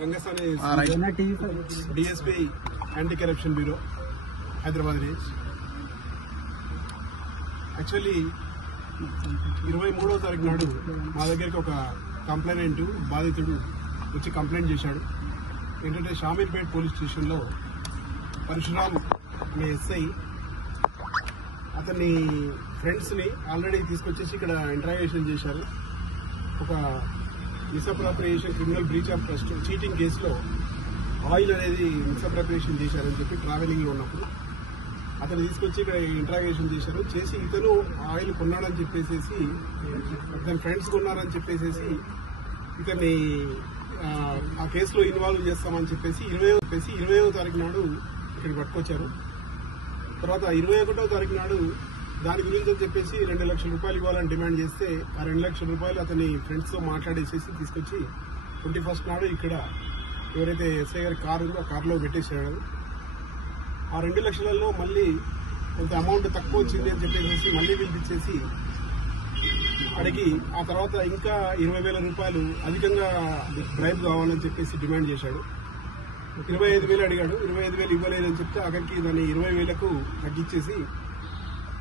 गंगसानी DSP anti corruption bureau Hyderabad range. Actually 23వ తారీఖు నాడు మా దగ్గరికి ఒక కంప్లైంట్ బాధితుడు వచ్చి కంప్లైంట్ చేశాడు. ఏంటంటే షామీర్పేట్ పోలీస్ స్టేషన్లో పరశురామ్ అనే ఎస్ఐ అతన్ని ఫ్రెండ్స్ని ఆల్రెడీ తీసుకొచ్చేసి ఇక్కడ ఇంటరాగేషన్ చేశారు. ఒక misappropriation criminal breach of trust cheating కేసులో ఆయిల్ అనేది మిస్అప్రాప్రియేషన్ చేశారని చెప్పి ట్రావెలింగ్లో ఉన్నప్పుడు అతను తీసుకొచ్చి ఇక్కడ ఇంటరాగేషన్ చేశారు. చేసి ఇతను ఆయిల్ కొన్నాడని చెప్పేసి ఇతని ఫ్రెండ్స్ కొన్నారని చెప్పేసి ఇతన్ని ఆ కేసులో ఇన్వాల్వ్ చేస్తామని చెప్పేసి 20వ తారీఖు నాడు ఇక్కడికి పట్టుకొచ్చారు. తర్వాత 21వ తారీఖు నాడు దాని గురించి అని చెప్పేసి 2 లక్షల రూపాయలు ఇవ్వాలని డిమాండ్ చేస్తే ఆ 2 లక్షల రూపాయలు అతని ఫ్రెండ్స్తో మాట్లాడేసేసి తీసుకొచ్చి 21st నాడు ఇక్కడ ఎవరైతే ఎస్ఐ గారి కారు ఉందో ఆ కారులో పెట్టేశాడు. ఆ 2 లక్షలలో మళ్ళీ కొంత అమౌంట్ తక్కువ వచ్చింది అని చెప్పేసి మళ్ళీ పిలిపించేసి అడిగి ఆ తర్వాత ఇంకా 20,000 రూపాయలు అధికంగా బ్రైబ్ కావాలని చెప్పేసి డిమాండ్ చేశాడు. 25,000 అడిగాడు. 25,000 ఇవ్వలేదని చెప్తే అక్కడికి దాన్ని 20,000కు తగ్గించేసి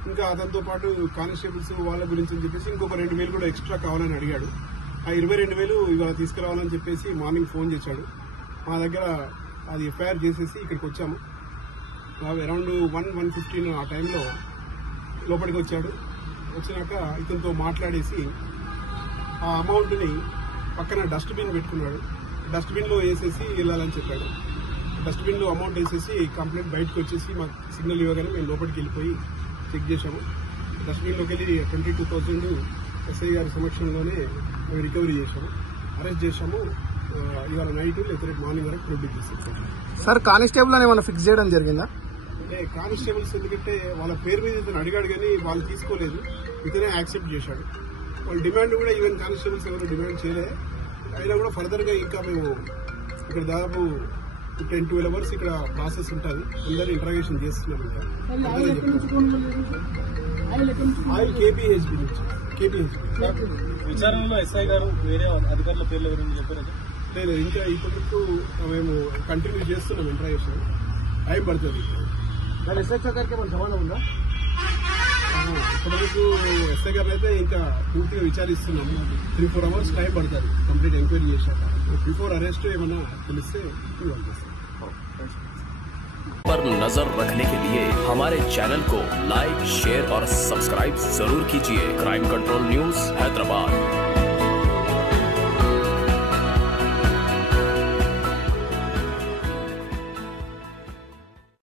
ఇంకా అతనితో పాటు కానిస్టేబుల్స్ వాళ్ళ గురించి అని చెప్పేసి ఇంకొక 2,000 కూడా ఎక్స్ట్రా కావాలని అడిగాడు. ఆ 22,000 ఇవాళ తీసుకురావాలని చెప్పేసి మార్నింగ్ ఫోన్ చేశాడు. మా దగ్గర అది ఎఫ్ఐఆర్ చేసేసి ఇక్కడికి వచ్చాము. అరౌండ్ 1:15 ఆ టైంలో లోపలికి వచ్చాడు. వచ్చినాక ఇతనితో మాట్లాడేసి ఆ అమౌంట్ని పక్కన డస్ట్బిన్ పెట్టుకున్నాడు. డస్ట్బిన్లో వేసేసి వెళ్ళాలని చెప్పాడు. డస్ట్బిన్లో అమౌంట్ వేసేసి కంప్లైంట్ బయటకు వచ్చేసి మాకు సిగ్నల్ ఇవ్వగానే మేము లోపలికి వెళ్ళిపోయి చెక్ చేశాము. డస్ట్బిన్లోకి వెళ్ళి 22,000 ఎస్ఐ గారి సమక్షంలోనే అవి రికవరీ చేశాము. అరెస్ట్ చేశాము. ఇవాళ నైట్ లేదా రేపు మార్నింగ్ వరకు ప్రొడ్యూస్ చేస్తాం. సార్ కానిస్టేబుల్ అని ఏమైనా ఫిక్స్ చేయడం జరిగిందా? అంటే కానిస్టేబుల్స్ ఎందుకంటే వాళ్ళ పేరు మీద ఇతను అడిగాడు కానీ వాళ్ళు తీసుకోలేదు. ఇతనే యాక్సెప్ట్ చేశాడు. వాళ్ళ డిమాండ్ కూడా ఈవెన్ కానిస్టేబుల్స్ ఎవరు డిమాండ్ చేయలే. అయినా కూడా ఫర్దర్ గా ఇంకా మేము ఇక్కడ దాదాపు 10-12 అవర్స్ ఇక్కడ ప్రాసెస్ ఉంటుంది. అందరూ ఇంటరాగేషన్ చేస్తున్నాం. ఆయిల్ కేపీహెచ్బి నుంచి. విచారణలో ఎస్ఐ గారు వేరే అధికారుల పేర్ల గురించి చెప్పారు. లేదు, ఇంకా ఇప్పటివరకు మేము కంటిన్యూ చేస్తున్నాం ఇంటరాగేషన్. టైం పడుతుంది. ఎస్ఐ గారికి మన సమానం ఉందా? ఇప్పటివరకు ఎస్ఐ గారిని అయితే ఇంకా పూర్తిగా విచారిస్తున్నాము. 3-4 అవర్స్ టైం పడుతుంది కంప్లీట్ ఎంక్వైరీ చేశాక. బిఫోర్ అరెస్ట్ ఏమన్నా తెలిస్తే पर नजर रखने के लिए हमारे चैनल को लाइक, शेयर और सब्सक्राइब जरूर कीजिए। Crime control news Hyderabad.